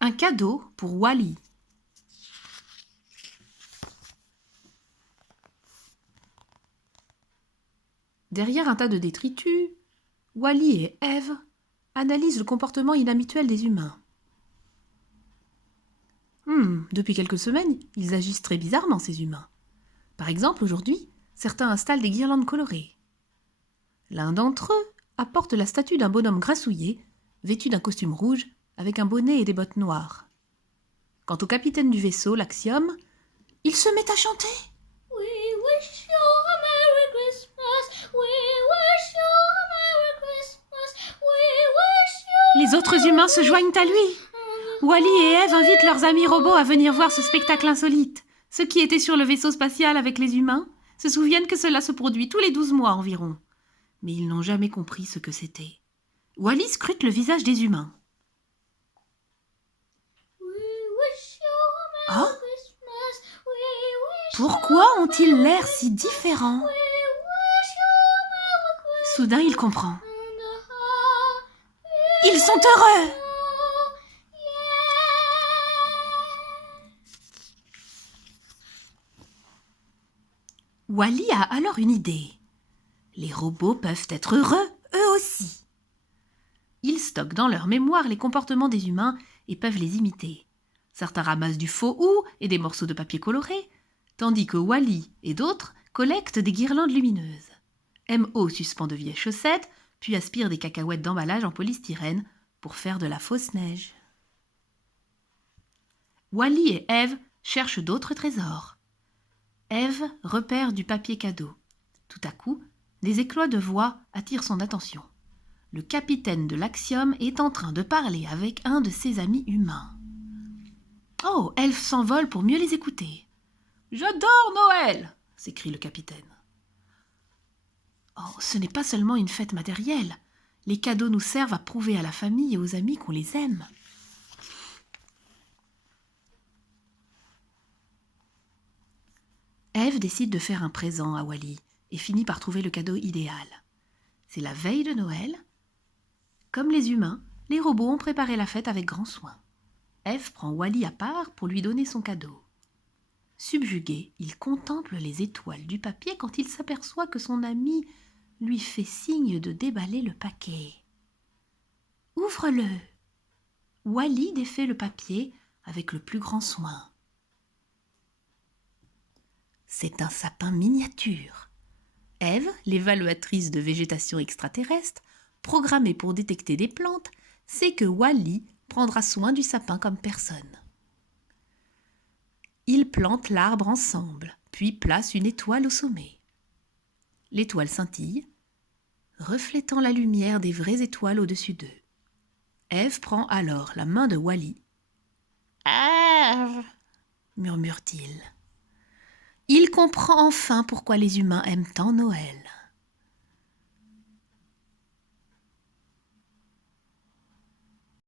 Un cadeau pour Wally. Derrière un tas de détritus, Wally et Eve analysent le comportement inhabituel des humains. Depuis quelques semaines, ils agissent très bizarrement, ces humains. Par exemple, aujourd'hui, certains installent des guirlandes colorées. L'un d'entre eux apporte la statue d'un bonhomme grassouillé, vêtu d'un costume rouge, avec un bonnet et des bottes noires. Quant au capitaine du vaisseau, l'Axiom, il se met à chanter. We wish you a Merry Christmas. We wish you a Merry Christmas. We wish you. Les autres humains se joignent à lui. Wally et Eve invitent leurs amis robots à venir voir ce spectacle insolite. Ceux qui étaient sur le vaisseau spatial avec les humains se souviennent que cela se produit tous les 12 mois environ. Mais ils n'ont jamais compris ce que c'était. Wally scrute le visage des humains. We wish you a Merry Ah, Christmas. We wish pourquoi ont-ils l'air si différents? we wish you a Merry Christmas. Soudain, il comprend. And a happy Ils sont heureux! Wally a alors une idée. Les robots peuvent être heureux, eux aussi. Ils stockent dans leur mémoire les comportements des humains et peuvent les imiter. Certains ramassent du faux hou et des morceaux de papier coloré, tandis que Wally et d'autres collectent des guirlandes lumineuses. M.O. suspend de vieilles chaussettes, puis aspire des cacahuètes d'emballage en polystyrène pour faire de la fausse neige. Wally et Eve cherchent d'autres trésors. Eve repère du papier cadeau. Tout à coup, des éclats de voix attirent son attention. Le capitaine de l'Axiom est en train de parler avec un de ses amis humains. Oh, Elf s'envole pour mieux les écouter. « J'adore Noël !» s'écrie le capitaine. Oh, ce n'est pas seulement une fête matérielle. Les cadeaux nous servent à prouver à la famille et aux amis qu'on les aime. Eve décide de faire un présent à Wally et finit par trouver le cadeau idéal. C'est la veille de Noël. Comme les humains, les robots ont préparé la fête avec grand soin. Eve prend Wally à part pour lui donner son cadeau. Subjugué, il contemple les étoiles du papier quand il s'aperçoit que son ami lui fait signe de déballer le paquet. « Ouvre-le !» Wally défait le papier avec le plus grand soin. C'est un sapin miniature. Eve, l'évaluatrice de végétation extraterrestre, programmée pour détecter des plantes, sait que Wally prendra soin du sapin comme personne. Ils plantent l'arbre ensemble, puis placent une étoile au sommet. L'étoile scintille, reflétant la lumière des vraies étoiles au-dessus d'eux. Eve prend alors la main de Wally. « Eve !» murmure-t-il. Il comprend enfin pourquoi les humains aiment tant Noël.